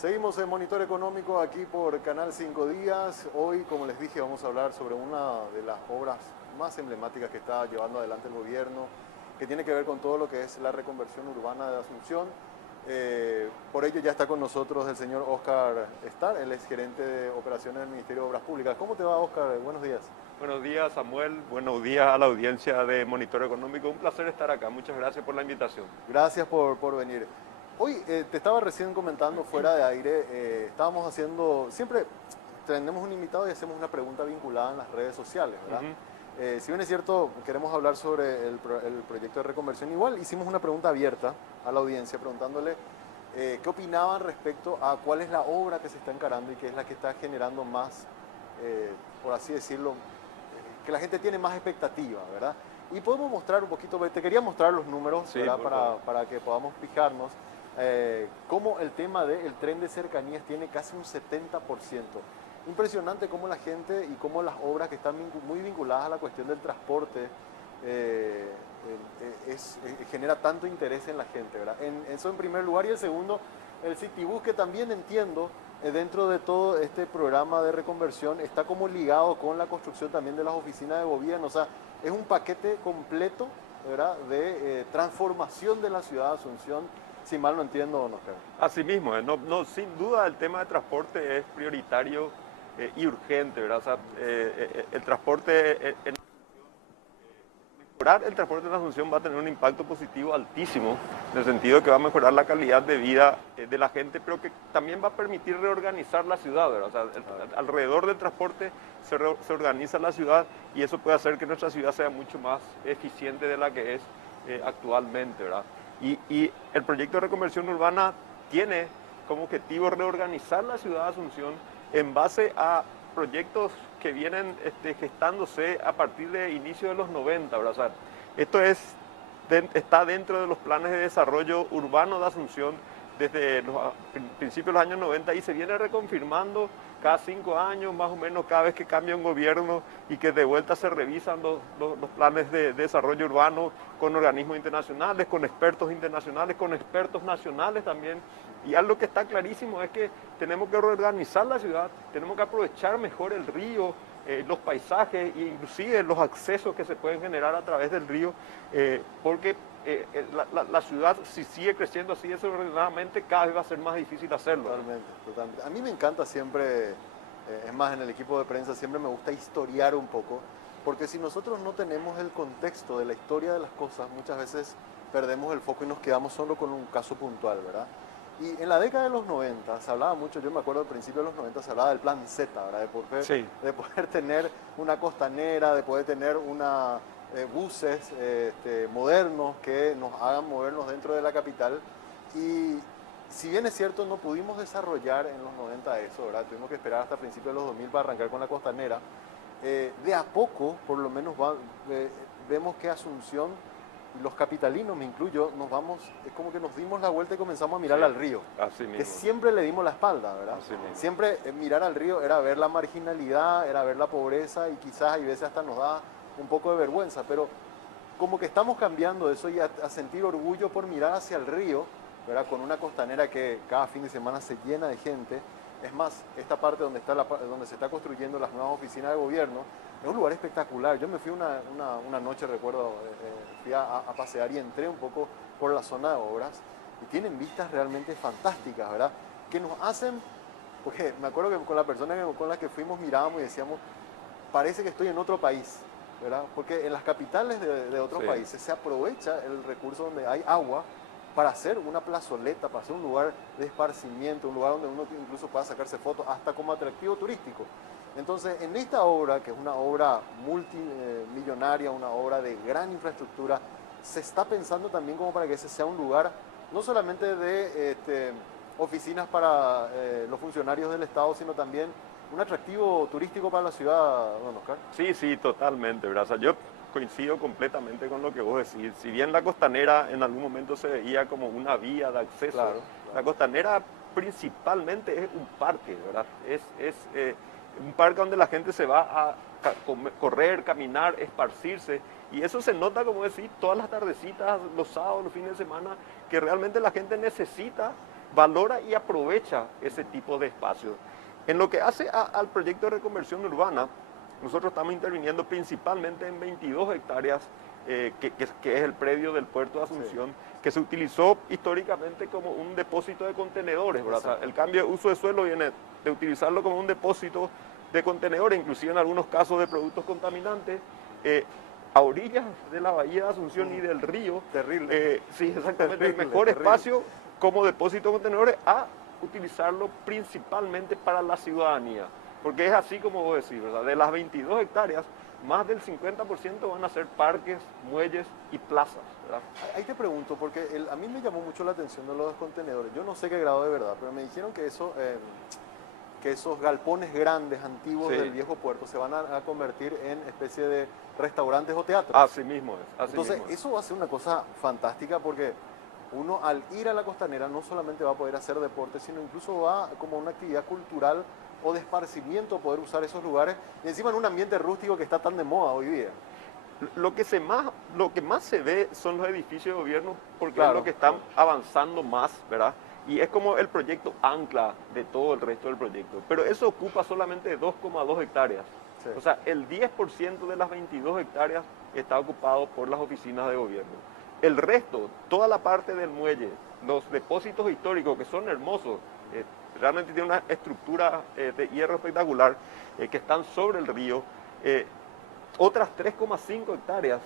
Seguimos en Monitor Económico aquí por Canal 5 Días. Hoy, como les dije, vamos a hablar sobre una de las obras más emblemáticas que está llevando adelante el gobierno, que tiene que ver con todo lo que es la reconversión urbana de Asunción. Por ello ya está con nosotros el señor Oscar Estar, él es gerente de operaciones del Ministerio de Obras Públicas. ¿Cómo te va, Oscar? Buenos días. Buenos días, Samuel. Buenos días a la audiencia de Monitor Económico. Un placer estar acá. Muchas gracias por la invitación. Gracias por venir. Hoy te estaba recién comentando fuera de aire, estábamos haciendo, siempre tenemos un invitado y hacemos una pregunta vinculada en las redes sociales, ¿verdad? Si bien es cierto, queremos hablar sobre el proyecto de reconversión, igual hicimos una pregunta abierta a la audiencia preguntándole qué opinaban respecto a cuál es la obra que se está encarando y qué es la que está generando más, por así decirlo, que la gente tiene más expectativa, ¿verdad? Y podemos mostrar un poquito, te quería mostrar los números, Sí, ¿verdad? por favor. Para que podamos fijarnos cómo el tema del tren de cercanías tiene casi un 70%. Impresionante cómo la gente y cómo las obras que están muy vinculadas a la cuestión del transporte genera tanto interés en la gente, ¿verdad? Eso en primer lugar. Y el segundo, el Citibus, que también entiendo, dentro de todo este programa de reconversión, está como ligado con la construcción también de las oficinas de gobierno. O sea, es un paquete completo, ¿verdad?, de transformación de la ciudad de Asunción, si mal no entiendo, don Oscar. Así mismo, sin duda el tema de transporte es prioritario y urgente, ¿verdad? O sea, el transporte mejorar el transporte en Asunción va a tener un impacto positivo altísimo, en el sentido de que va a mejorar la calidad de vida de la gente, pero que también va a permitir reorganizar la ciudad, ¿verdad? O sea, alrededor del transporte se organiza la ciudad y eso puede hacer que nuestra ciudad sea mucho más eficiente de la que es actualmente, ¿verdad? Y el proyecto de reconversión urbana tiene como objetivo reorganizar la ciudad de Asunción en base a proyectos que vienen gestándose a partir de inicio de los 90, ¿verdad? O sea, esto está dentro de los planes de desarrollo urbano de Asunción desde los principios de los años 90 y se viene reconfirmando cada 5 años, más o menos, cada vez que cambia un gobierno y que de vuelta se revisan los planes de desarrollo urbano con organismos internacionales, con expertos internacionales, con expertos nacionales también. Y algo que está clarísimo es que tenemos que reorganizar la ciudad, tenemos que aprovechar mejor el río, los paisajes e inclusive los accesos que se pueden generar a través del río, porque la ciudad, si sigue creciendo así desordenadamente, cada vez va a ser más difícil hacerlo. Totalmente, totalmente. A mí me encanta siempre, es más, en el equipo de prensa siempre me gusta historiar un poco, porque si nosotros no tenemos el contexto de la historia de las cosas, muchas veces perdemos el foco y nos quedamos solo con un caso puntual, ¿verdad? Y en la década de los 90 se hablaba mucho, yo me acuerdo al principio de los 90 se hablaba del plan Z, ¿verdad? Sí. De poder tener una costanera, de poder tener buses modernos que nos hagan movernos dentro de la capital. Y si bien es cierto, no pudimos desarrollar en los 90 eso, ¿verdad? Tuvimos que esperar hasta principios de los 2000 para arrancar con la costanera. De a poco, por lo menos, vemos que Asunción, y los capitalinos, me incluyo, es como que nos dimos la vuelta y comenzamos a mirar Sí, al río. así Que mismo. siempre le dimos la espalda, ¿verdad? Así mismo. Siempre mirar al río era ver la marginalidad, era ver la pobreza y quizás hay veces hasta nos da un poco de vergüenza, pero como que estamos cambiando eso y a sentir orgullo por mirar hacia el río, ¿verdad? Con una costanera que cada fin de semana se llena de gente. Es más, esta parte donde se está construyendo las nuevas oficinas de gobierno es un lugar espectacular. Yo me fui una noche, recuerdo, fui a pasear y entré un poco por la zona de obras y tienen vistas realmente fantásticas, ¿verdad? Que nos hacen, porque me acuerdo que con la persona con la que fuimos mirábamos y decíamos, parece que estoy en otro país, ¿verdad? Porque en las capitales de otros Sí. países se aprovecha el recurso donde hay agua para hacer una plazoleta, para hacer un lugar de esparcimiento, un lugar donde uno incluso pueda sacarse fotos, hasta como atractivo turístico. Entonces, en esta obra, que es una obra multimillonaria, una obra de gran infraestructura, se está pensando también como para que ese sea un lugar no solamente de oficinas para los funcionarios del Estado, sino también un atractivo turístico para la ciudad, don Oscar. Sí, sí, totalmente, ¿verdad? O sea, yo coincido completamente con lo que vos decís. Si bien la costanera en algún momento se veía como una vía de acceso, Claro, la claro. costanera principalmente es un parque, ¿verdad? Es un parque donde la gente se va a correr, caminar, esparcirse. Y eso se nota, como decís, todas las tardecitas, los sábados, los fines de semana, que realmente la gente necesita valora y aprovecha ese tipo de espacios. En lo que hace al proyecto de reconversión urbana, nosotros estamos interviniendo principalmente en 22 hectáreas, que es el predio del puerto de Asunción, sí, que se utilizó históricamente como un depósito de contenedores, ¿verdad? O sea, el cambio de uso de suelo viene de utilizarlo como un depósito de contenedores, inclusive en algunos casos de productos contaminantes, a orillas de la bahía de Asunción y del río. Terrible. Sí, exactamente, Terrible, el mejor terrible espacio como depósito de contenedores a utilizarlo principalmente para la ciudadanía. Porque es así como vos decís, ¿verdad? De las 22 hectáreas, más del 50% van a ser parques, muelles y plazas, ¿verdad? Ahí te pregunto, porque a mí me llamó mucho la atención de los contenedores. Yo no sé qué grado de verdad, pero me dijeron que que esos galpones grandes, antiguos, sí, del viejo puerto se van a convertir en especie de restaurantes o teatros. Así mismo es. Así Entonces, mismo es. eso va a ser una cosa fantástica porque uno al ir a la costanera no solamente va a poder hacer deporte, sino incluso va como una actividad cultural o de esparcimiento, poder usar esos lugares, y encima en un ambiente rústico que está tan de moda hoy día. Lo que más se ve son los edificios de gobierno, porque Claro, es lo que están avanzando más, ¿verdad? Y es como el proyecto ancla de todo el resto del proyecto. Pero eso ocupa solamente 2,2 hectáreas. Sí. O sea, el 10% de las 22 hectáreas está ocupado por las oficinas de gobierno. El resto, toda la parte del muelle, los depósitos históricos que son hermosos, realmente tienen una estructura de hierro espectacular, que están sobre el río, otras 3,5 hectáreas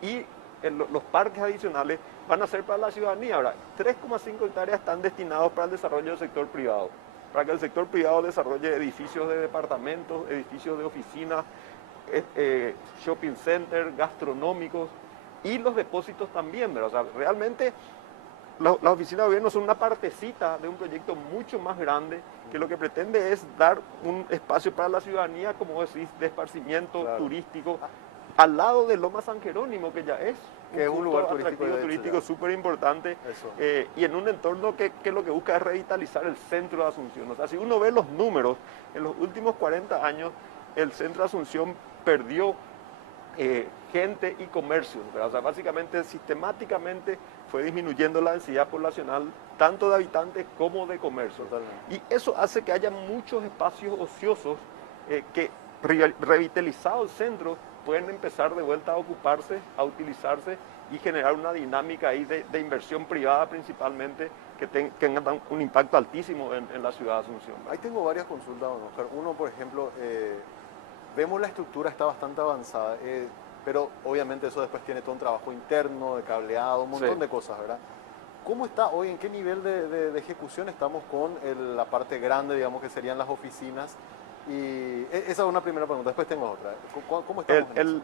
y los parques adicionales van a ser para la ciudadanía. Ahora, 3,5 hectáreas están destinados para el desarrollo del sector privado, para que el sector privado desarrolle edificios de departamentos, edificios de oficinas, shopping center, gastronómicos y los depósitos también, ¿verdad? O sea, realmente las oficinas de gobierno son una partecita de un proyecto mucho más grande que lo que pretende es dar un espacio para la ciudadanía, como decís, de esparcimiento, claro, turístico, al lado de Loma San Jerónimo, que ya es un lugar turístico súper importante, y en un entorno que lo que busca es revitalizar el centro de Asunción. O sea, si uno ve los números, en los últimos 40 años el centro de Asunción perdió gente y comercio, ¿verdad? O sea, básicamente, sistemáticamente fue disminuyendo la densidad poblacional, tanto de habitantes como de comercio. Totalmente. Y eso hace que haya muchos espacios ociosos que, revitalizado el centro, pueden empezar de vuelta a ocuparse, a utilizarse y generar una dinámica ahí de inversión privada principalmente que tenga un impacto altísimo en la ciudad de Asunción, ¿verdad? Ahí tengo varias consultas, don Oscar. Uno, por ejemplo, vemos la estructura está bastante avanzada, pero obviamente eso después tiene todo un trabajo interno, de cableado, un montón de cosas, ¿verdad? ¿Cómo está hoy? ¿En qué nivel de ejecución estamos con la parte grande, digamos, que serían las oficinas? Y esa es una primera pregunta, después tengo otra. ¿Cómo estamos en eso?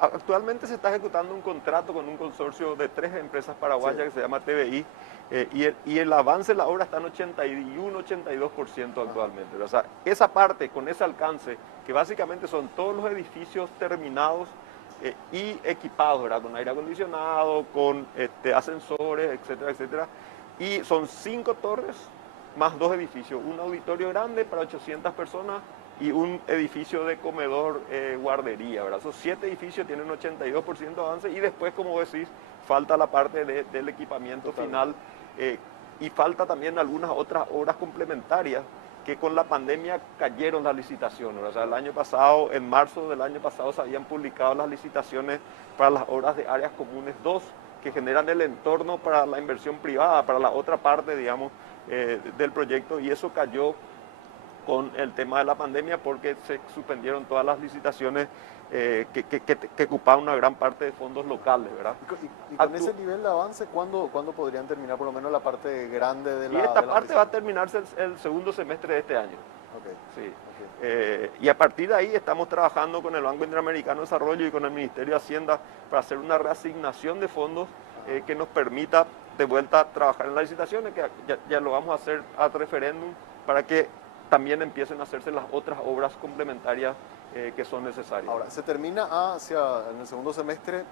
Actualmente se está ejecutando un contrato con un consorcio de 3 empresas paraguayas, sí, que se llama TBI, y el avance de la obra está en 81-82% actualmente. O sea, esa parte, con ese alcance, que básicamente son todos los edificios terminados y equipados, ¿verdad? Con aire acondicionado, con ascensores, etcétera, etcétera, y son 5 torres más 2 edificios, un auditorio grande para 800 personas y un edificio de comedor, guardería, ¿verdad? Esos 7 edificios tienen 82% de avance y después, como decís, falta la parte del equipamiento final, y falta también algunas otras obras complementarias que con la pandemia cayeron las licitaciones. O sea, el año pasado, en marzo del año pasado, se habían publicado las licitaciones para las obras de áreas comunes 2, que generan el entorno para la inversión privada, para la otra parte, digamos, del proyecto, y eso cayó con el tema de la pandemia porque se suspendieron todas las licitaciones que ocupaban una gran parte de fondos locales, ¿verdad? Y con ese nivel de avance, ¿cuándo podrían terminar por lo menos la parte grande de la... Y esta parte va a terminarse el segundo semestre de este año. Okay. Sí. Okay. Y a partir de ahí estamos trabajando con el Banco Interamericano de Desarrollo y con el Ministerio de Hacienda para hacer una reasignación de fondos que nos permita de vuelta trabajar en las licitaciones, que ya lo vamos a hacer a referéndum, para que también empiecen a hacerse las otras obras complementarias que son necesarias. Ahora, se termina en el segundo semestre,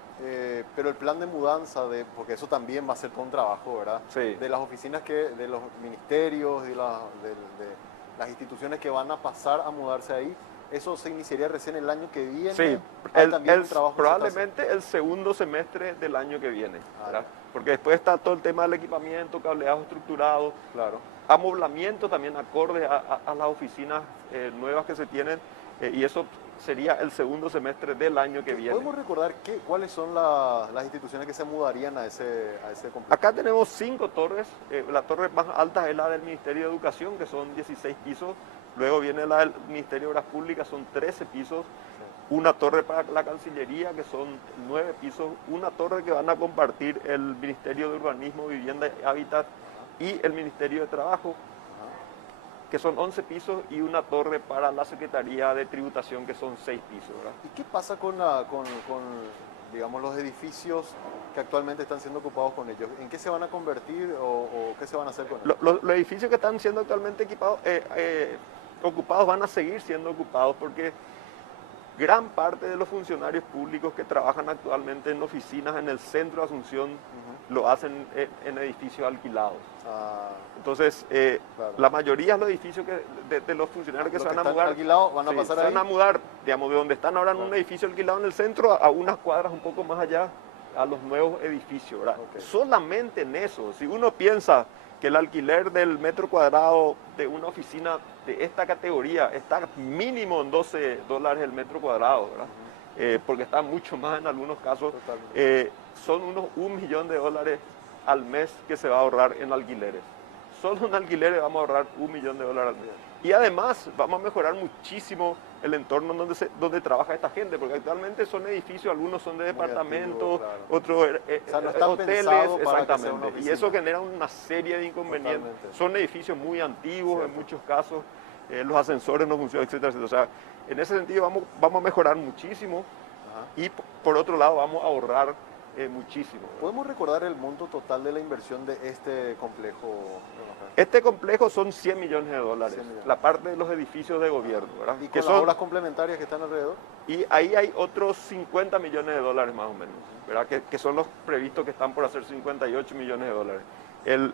pero el plan de mudanza, porque eso también va a ser todo un trabajo, ¿verdad? Sí. De las oficinas, de los ministerios, de las instituciones que van a pasar a mudarse ahí, eso se iniciaría recién el año que viene. Sí, probablemente el segundo semestre del año que viene, ¿verdad? porque después está todo el tema del equipamiento, cableado estructurado, Claro. amoblamiento también acorde a las oficinas nuevas que se tienen, y eso sería el segundo semestre del año que viene. ¿Podemos recordar cuáles son las instituciones que se mudarían a ese complejo? Acá tenemos 5 torres, la torre más alta es la del Ministerio de Educación, que son 16 pisos, luego viene la del Ministerio de Obras Públicas, son 13 pisos, una torre para la Cancillería, que son 9 pisos, una torre que van a compartir el Ministerio de Urbanismo, Vivienda y Hábitat y el Ministerio de Trabajo, que son 11 pisos, y una torre para la Secretaría de Tributación, que son 6 pisos, ¿verdad? ¿Y qué pasa con digamos, los edificios que actualmente están siendo ocupados con ellos? ¿En qué se van a convertir o qué se van a hacer con ellos? Los edificios que están siendo actualmente ocupados van a seguir siendo ocupados, porque gran parte de los funcionarios públicos que trabajan actualmente en oficinas en el centro de Asunción lo hacen en edificios alquilados. Entonces, Claro. la mayoría de los edificios de los funcionarios que Los se van a están mudar, alquilados van a pasar se van ahí. a mudar, digamos, de donde están ahora en Claro. un edificio alquilado en el centro a unas cuadras un poco más allá, a los nuevos edificios, ¿verdad? Ok. Solamente en eso, si uno piensa que el alquiler del metro cuadrado de una oficina de esta categoría está mínimo en $12 el metro cuadrado, ¿verdad? Porque está mucho más en algunos casos, Totalmente. son unos $1 millón al mes que se va a ahorrar en alquileres. Solo en alquileres vamos a ahorrar $1 millón al mes. Y además vamos a mejorar muchísimo el entorno donde trabaja esta gente, porque actualmente son edificios, algunos son de departamentos, claro. otros O sea, no están hoteles, pensados para que sea una exactamente. Y oficina. eso genera una serie de inconvenientes. Totalmente. Son edificios muy antiguos, Cierto. en muchos casos, los ascensores no funcionan, etcétera, etcétera. O sea, en ese sentido vamos a mejorar muchísimo, Ajá. y por otro lado vamos a ahorrar muchísimo, ¿verdad? ¿Podemos recordar el monto total de la inversión de este complejo? Este complejo son $100 millones, 100 millones. la parte de los edificios de gobierno, ¿verdad? ¿Y Que con las son, obras complementarias que están alrededor? y ahí hay otros $50 millones más o menos, ¿verdad? Que son los previstos, que están por hacer $58 millones. El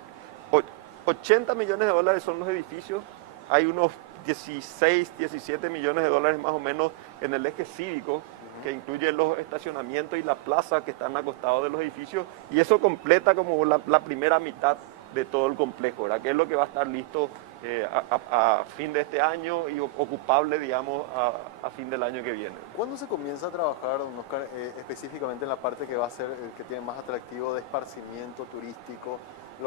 80 millones de dólares son los edificios, hay unos 16, 17 millones de dólares más o menos en el eje cívico, que incluye los estacionamientos y la plaza que están acostados de los edificios, y eso completa como la primera mitad de todo el complejo, ¿verdad? Que es lo que va a estar listo a fin de este año y ocupable, digamos, a fin del año que viene. ¿Cuándo se comienza a trabajar, don Oscar, específicamente en la parte que va a ser el que tiene más atractivo de esparcimiento turístico?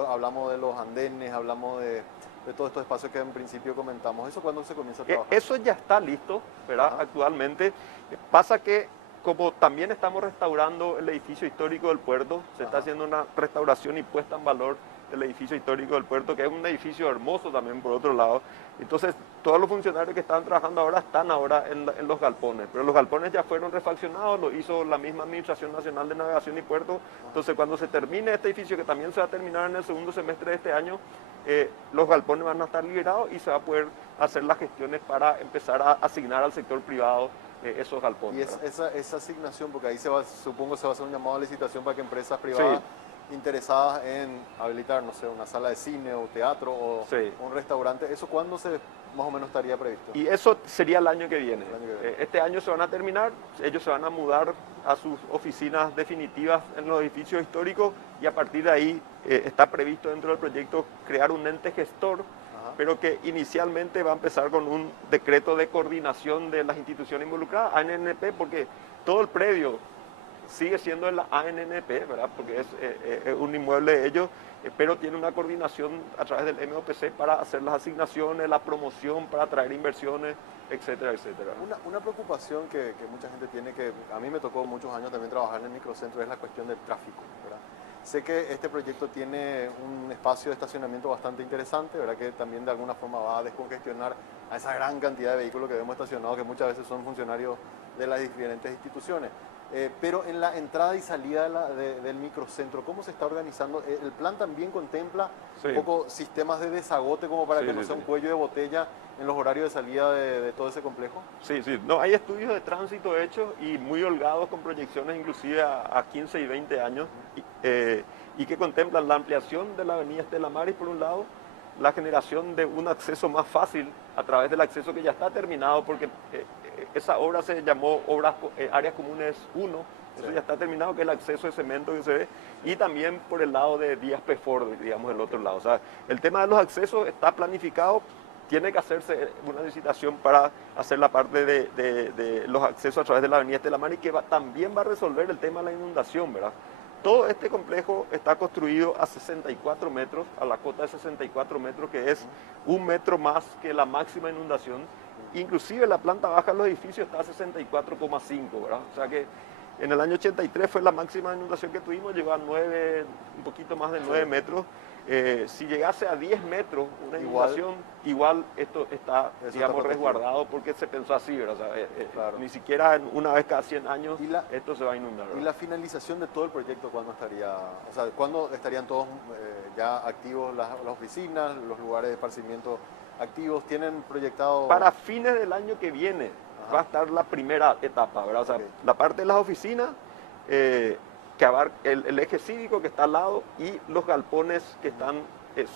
Hablamos de los andenes, hablamos de todos estos espacios que en principio comentamos. ¿Eso cuándo se comienza a trabajar? Eso ya está listo, ¿verdad? Ajá. Actualmente. Pasa que, como también estamos restaurando el edificio histórico del puerto, se está Ajá. haciendo una restauración y puesta en valor del edificio histórico del puerto, que es un edificio hermoso también por otro lado. Entonces, todos los funcionarios que están trabajando ahora están ahora en los galpones, pero los galpones ya fueron refaccionados, lo hizo la misma Administración Nacional de Navegación y Puertos. Entonces, cuando se termine este edificio, que también se va a terminar en el segundo semestre de este año, los galpones van a estar liberados y se va a poder hacer las gestiones para empezar a asignar al sector privado esos Y galpones. esa asignación, porque ahí supongo se va a hacer un llamado a licitación para que empresas privadas interesadas en habilitar, no sé, una sala de cine o teatro o Sí. un restaurante, ¿eso cuándo más o menos estaría previsto? Y eso sería el año que viene. El año que viene. Este año se van a terminar, ellos se van a mudar a sus oficinas definitivas en los edificios históricos, y a partir de ahí está previsto dentro del proyecto crear un ente gestor, Ajá. pero que inicialmente va a empezar con un decreto de coordinación de las instituciones involucradas, ANNP, porque todo el predio sigue siendo en la ANNP, ¿verdad? Porque es un inmueble de ellos, pero tiene una coordinación a través del MOPC para hacer las asignaciones, la promoción, para atraer inversiones, etcétera, etcétera. Una preocupación que mucha gente tiene, que a mí me tocó muchos años también trabajar en el microcentro, es la cuestión del tráfico, ¿verdad? Sé que este proyecto tiene un espacio de estacionamiento bastante interesante, ¿verdad? Que también de alguna forma va a descongestionar a esa gran cantidad de vehículos que vemos estacionados, que muchas veces son funcionarios de las diferentes instituciones. Pero en la entrada y salida del microcentro, ¿cómo se está organizando? ¿El plan también contempla Sí. un poco sistemas de desagote como para Sí, que no sí, sea sí. un cuello de botella en los horarios de salida de todo ese complejo? Sí, sí. No, hay estudios de tránsito hechos y muy holgados, con proyecciones inclusive a 15 y 20 años, y que contemplan la ampliación de la avenida Estela Maris por un lado, la generación de un acceso más fácil a través del acceso que ya está terminado, porque esa obra se llamó Áreas Comunes 1, Eso ya está terminado, que es el acceso de cemento que se ve, y también por el lado de Díaz Pefor, digamos, del otro lado. O sea, el tema de los accesos está planificado, tiene que hacerse una licitación para hacer la parte de los accesos a través de la avenida Estela Maris, que también va a resolver el tema de la inundación, ¿verdad? Todo este complejo está construido a 64 metros, a la cota de 64 metros, que es un metro más que la máxima inundación. Inclusive la planta baja de los edificios está a 64,5, ¿verdad? O sea que en el año 83 fue la máxima inundación que tuvimos, llegó a 9, un poquito más de 9 metros. Si llegase a 10 metros una inundación, igual esto está, digamos, resguardado, porque se pensó así, ¿verdad? O sea, claro. Ni siquiera una vez cada 100 años esto se va a inundar, ¿verdad? ¿Y la finalización de todo el proyecto cuándo estaría? O sea, ¿cuándo estarían todos ya activos las oficinas, los lugares de esparcimiento activos? ¿Tienen proyectado? Para fines del año que viene va a estar la primera etapa, ¿verdad? O sea, la parte de las oficinas, que abarca el eje cívico que está al lado y los galpones que están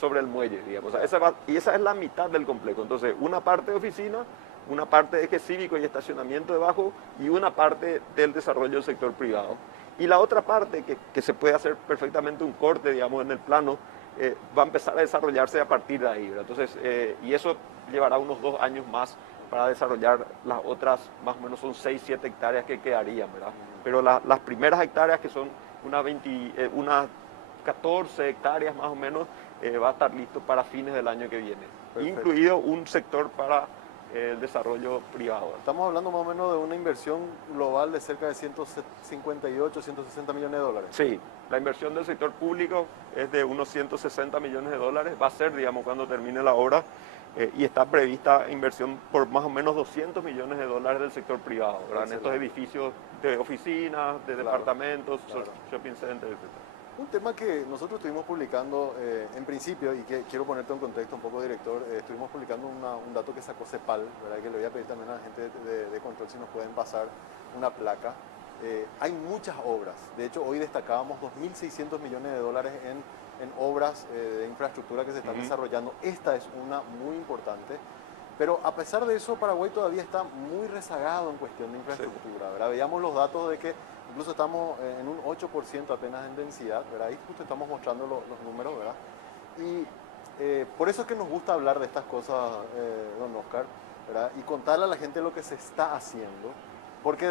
sobre el muelle, digamos. O sea, esa es la mitad del complejo. Entonces, una parte de oficina, una parte de eje cívico y estacionamiento debajo, y una parte del desarrollo del sector privado. Y la otra parte, que se puede hacer perfectamente un corte, digamos, en el plano, va a empezar a desarrollarse a partir de ahí, ¿verdad? Entonces, y eso llevará unos 2 años más para desarrollar las otras, más o menos son 6, 7 hectáreas que quedarían, ¿verdad? Pero las primeras hectáreas, que son unas 14 hectáreas más o menos, va a estar listo para fines del año que viene. Perfecto. Incluido un sector para el desarrollo privado. Estamos hablando más o menos de una inversión global de cerca de 158, 160 millones de dólares. Sí, la inversión del sector público es de unos 160 millones de dólares, va a ser, digamos, cuando termine la obra, y está prevista inversión por más o menos 200 millones de dólares del sector privado, ¿verdad? En estos edificios de oficinas, de departamentos, shopping centers, etc. Un tema que nosotros estuvimos publicando en principio, y que quiero ponerte en contexto un poco, director, estuvimos publicando un dato que sacó CEPAL, ¿verdad? Que le voy a pedir también a la gente de control si nos pueden pasar una placa. Hay muchas obras, de hecho hoy destacábamos 2.600 millones de dólares en obras de infraestructura que se están desarrollando. Esta es una muy importante, pero a pesar de eso Paraguay todavía está muy rezagado en cuestión de infraestructura, ¿verdad? Veíamos los datos de que incluso estamos en un 8% apenas en densidad, ¿verdad? Ahí justo estamos mostrando los números, ¿verdad? Y por eso es que nos gusta hablar de estas cosas, don Oscar, ¿verdad? Y contarle a la gente lo que se está haciendo, porque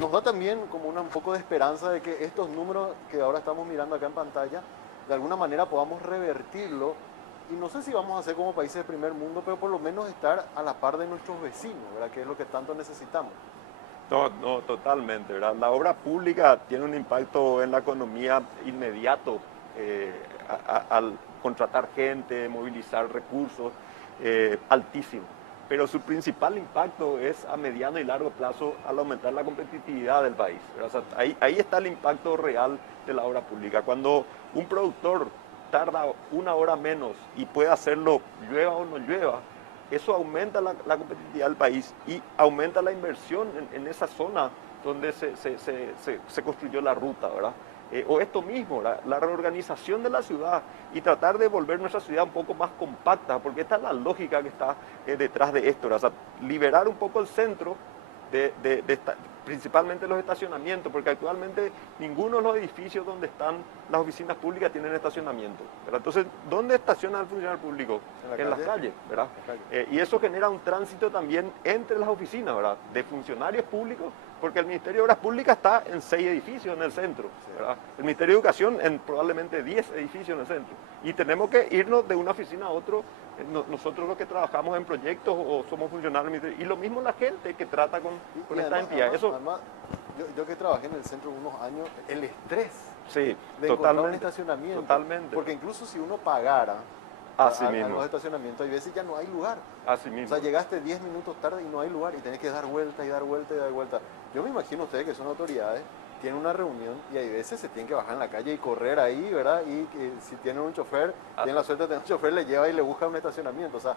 nos da también como un poco de esperanza de que estos números que ahora estamos mirando acá en pantalla, de alguna manera podamos revertirlo, y no sé si vamos a ser como países de primer mundo, pero por lo menos estar a la par de nuestros vecinos, ¿verdad? Que es lo que tanto necesitamos. No, totalmente, ¿verdad? La obra pública tiene un impacto en la economía inmediato, al contratar gente, movilizar recursos, altísimo. Pero su principal impacto es a mediano y largo plazo al aumentar la competitividad del país, ¿verdad? O sea, ahí está el impacto real de la obra pública. Cuando un productor tarda 1 hora menos y puede hacerlo llueva o no llueva, eso aumenta la competitividad del país y aumenta la inversión en esa zona donde se construyó la ruta, ¿verdad? O esto mismo, la reorganización de la ciudad y tratar de volver nuestra ciudad un poco más compacta, porque esta es la lógica que está detrás de esto, ¿verdad? O sea, liberar un poco el centro principalmente los estacionamientos, porque actualmente ninguno de los edificios donde están las oficinas públicas tienen estacionamiento, ¿verdad? Entonces, ¿dónde estaciona el funcionario público? En las calles, ¿verdad? Y eso genera un tránsito también entre las oficinas, ¿verdad? De funcionarios públicos, porque el Ministerio de Obras Públicas está en 6 edificios en el centro, ¿verdad? El Ministerio de Educación en probablemente 10 edificios en el centro. Y tenemos que irnos de una oficina a otro, nosotros los que trabajamos en proyectos o somos funcionarios, y lo mismo la gente que trata con esta entidad. Además, yo que trabajé en el centro unos años, el estrés de encontrar un estacionamiento. Totalmente. Porque incluso si uno pagara a los estacionamientos, hay veces ya no hay lugar. Así mismo. O sea, llegaste 10 minutos tarde y no hay lugar y tenés que dar vuelta y dar vuelta y dar vuelta. Yo me imagino ustedes que son autoridades, tienen una reunión y hay veces se tienen que bajar en la calle y correr ahí, ¿verdad? Y si tienen un chofer, tienen la suerte de tener un chofer, le lleva y le busca un estacionamiento. O sea,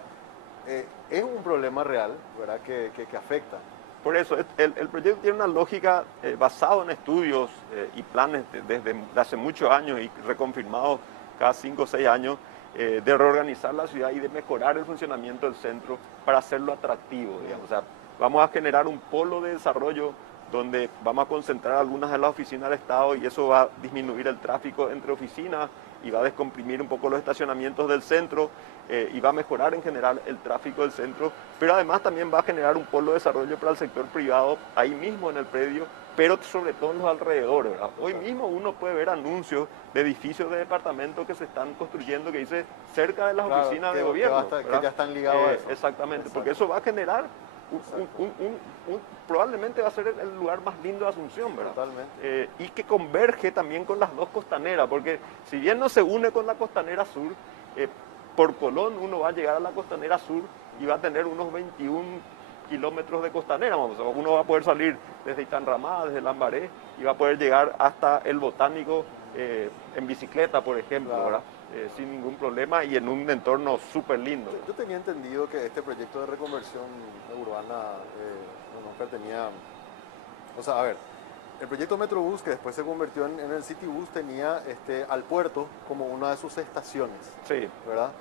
es un problema real, ¿verdad? Que afecta. Por eso, el proyecto tiene una lógica basada en estudios y planes desde hace muchos años y reconfirmados cada 5 o 6 años, de reorganizar la ciudad y de mejorar el funcionamiento del centro para hacerlo atractivo, digamos. O sea, vamos a generar un polo de desarrollo donde vamos a concentrar algunas de las oficinas del Estado y eso va a disminuir el tráfico entre oficinas y va a descomprimir un poco los estacionamientos del centro y va a mejorar en general el tráfico del centro, pero además también va a generar un polo de desarrollo para el sector privado ahí mismo en el predio, pero sobre todo en los alrededores, ¿verdad? Hoy mismo uno puede ver anuncios de edificios de departamentos que se están construyendo que dice cerca de las oficinas de gobierno. Que ya están ligados a eso. Exactamente, porque eso va a generar probablemente va a ser el lugar más lindo de Asunción, ¿verdad? Totalmente. Y que converge también con las dos costaneras, porque si bien no se une con la costanera sur, por Colón uno va a llegar a la costanera sur y va a tener unos 21 kilómetros de costanera, vamos, uno va a poder salir desde Itanramá, desde Lambaré, y va a poder llegar hasta el Botánico en bicicleta, por ejemplo, claro. ¿verdad? Sin ningún problema y en un entorno súper lindo. Yo tenía entendido que este proyecto de reconversión urbana, Oscar, tenía, o sea, a ver, el proyecto Metrobús, que después se convirtió en el Citibús, tenía al puerto como una de sus estaciones, sí, ¿verdad?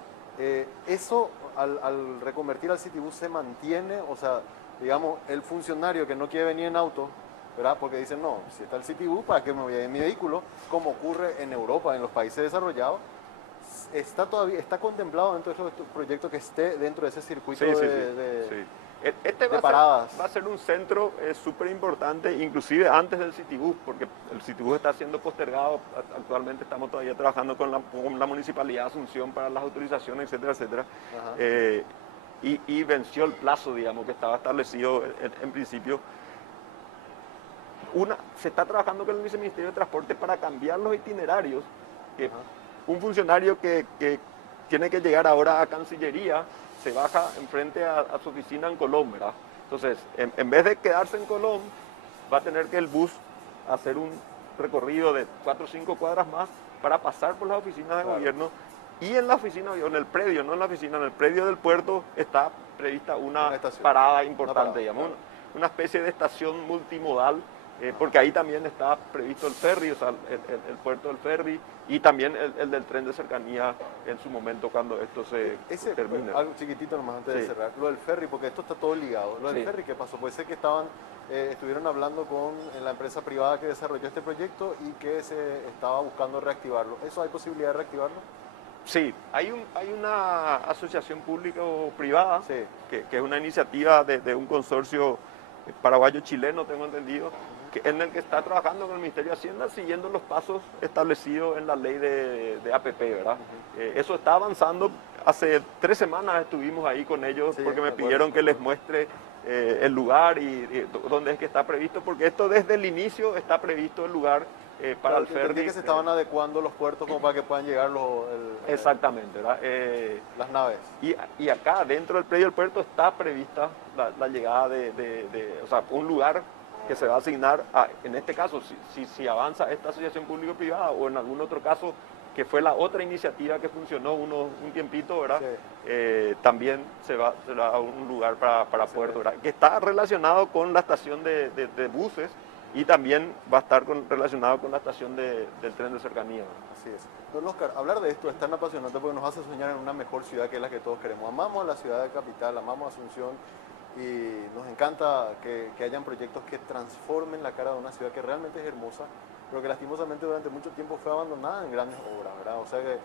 Eso, al reconvertir al Citibús, se mantiene, o sea, digamos, el funcionario que no quiere venir en auto, ¿verdad? Porque dicen, no, si está el Citibús, ¿para qué me voy en mi vehículo? Como ocurre en Europa, en los países desarrollados, está contemplado dentro de estos proyectos que esté dentro de ese circuito de paradas. Va a ser un centro súper importante, inclusive antes del Citibús, porque el Citibús está siendo postergado. Actualmente estamos todavía trabajando con la Municipalidad de Asunción para las autorizaciones, etcétera, etcétera. Y venció el plazo, digamos, que estaba establecido en principio. Se está trabajando con el Viceministerio de Transporte para cambiar los itinerarios. Un funcionario que tiene que llegar ahora a Cancillería se baja enfrente a su oficina en Colón, ¿verdad? Entonces, en vez de quedarse en Colón, va a tener que el bus hacer un recorrido de 4 o 5 cuadras más para pasar por las oficinas de gobierno. Y en la oficina, en el predio, no en la oficina, en el predio del puerto está prevista una parada importante, digamos, una especie de estación multimodal, porque ahí también está previsto el ferry, o sea, el puerto del ferry, y también el del tren de cercanía en su momento cuando esto se termine. Algo chiquitito nomás antes de cerrar, lo del ferry, porque esto está todo ligado. Lo del ferry, ¿qué pasó? Puede ser que estuvieron hablando con la empresa privada que desarrolló este proyecto y que se estaba buscando reactivarlo. ¿Eso hay posibilidad de reactivarlo? Sí, hay una asociación público-privada que es una iniciativa de un consorcio paraguayo-chileno, tengo entendido, en el que está trabajando con el Ministerio de Hacienda siguiendo los pasos establecidos en la ley de APP, ¿verdad? Eso está avanzando. Hace 3 semanas estuvimos ahí con ellos porque me pidieron que les muestre el lugar y dónde es que está previsto, porque esto desde el inicio está previsto el lugar para el ferry. Que se estaban adecuando los puertos como para que puedan llegar exactamente, ¿verdad? Las naves. Y acá, dentro del predio del puerto, está prevista la llegada o sea, un lugar que se va a asignar, en este caso, si avanza esta asociación público-privada o en algún otro caso, que fue la otra iniciativa que funcionó un tiempito, ¿verdad? También se va a un lugar para puerto, ¿verdad? Que está relacionado con la estación de buses y también va a estar relacionado con la estación del tren de cercanía, ¿verdad? Así es. Don Oscar, hablar de esto es tan apasionante porque nos hace soñar en una mejor ciudad que es la que todos queremos. Amamos a la ciudad de capital, amamos a Asunción y nos encanta que hayan proyectos que transformen la cara de una ciudad que realmente es hermosa, pero que lastimosamente durante mucho tiempo fue abandonada en grandes obras, ¿verdad? O sea que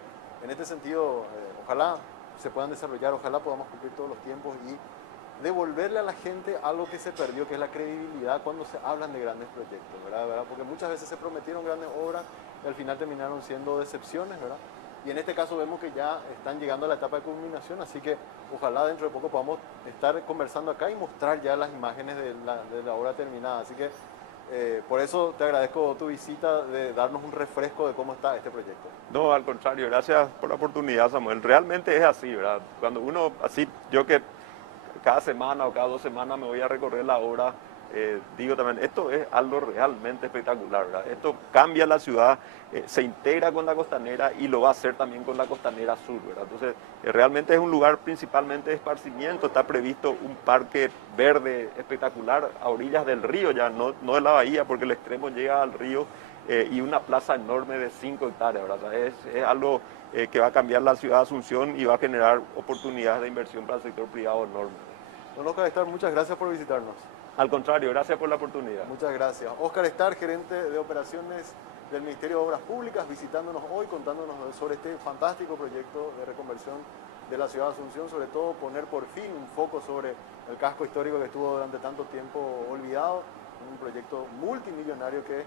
en este sentido, ojalá se puedan desarrollar, ojalá podamos cumplir todos los tiempos y devolverle a la gente algo que se perdió, que es la credibilidad cuando se hablan de grandes proyectos, ¿verdad? Porque muchas veces se prometieron grandes obras y al final terminaron siendo decepciones, ¿verdad? Y en este caso vemos que ya están llegando a la etapa de culminación, así que ojalá dentro de poco podamos estar conversando acá y mostrar ya las imágenes de la obra terminada. Así que por eso te agradezco tu visita, de darnos un refresco de cómo está este proyecto. No, al contrario, gracias por la oportunidad, Samuel. Realmente es así, ¿verdad? Cuando uno, así, yo que cada semana o cada 2 semanas me voy a recorrer la obra, digo también, esto es algo realmente espectacular, ¿verdad? Esto cambia la ciudad, se integra con la costanera y lo va a hacer también con la costanera sur, ¿verdad? Entonces, realmente es un lugar principalmente de esparcimiento, está previsto un parque verde espectacular a orillas del río, ya no de la bahía, porque el extremo llega al río, y una plaza enorme de 5 hectáreas, ¿verdad? O sea, es algo que va a cambiar la ciudad de Asunción y va a generar oportunidades de inversión para el sector privado enorme. Don Oscar, muchas gracias por visitarnos. Al contrario, gracias por la oportunidad. Muchas gracias. Óscar Estar, gerente de operaciones del Ministerio de Obras Públicas, visitándonos hoy, contándonos sobre este fantástico proyecto de reconversión de la ciudad de Asunción, sobre todo poner por fin un foco sobre el casco histórico que estuvo durante tanto tiempo olvidado, un proyecto multimillonario que,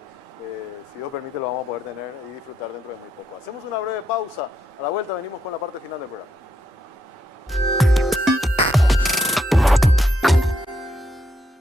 si Dios permite, lo vamos a poder tener y disfrutar dentro de muy poco. Hacemos una breve pausa, a la vuelta venimos con la parte final del programa.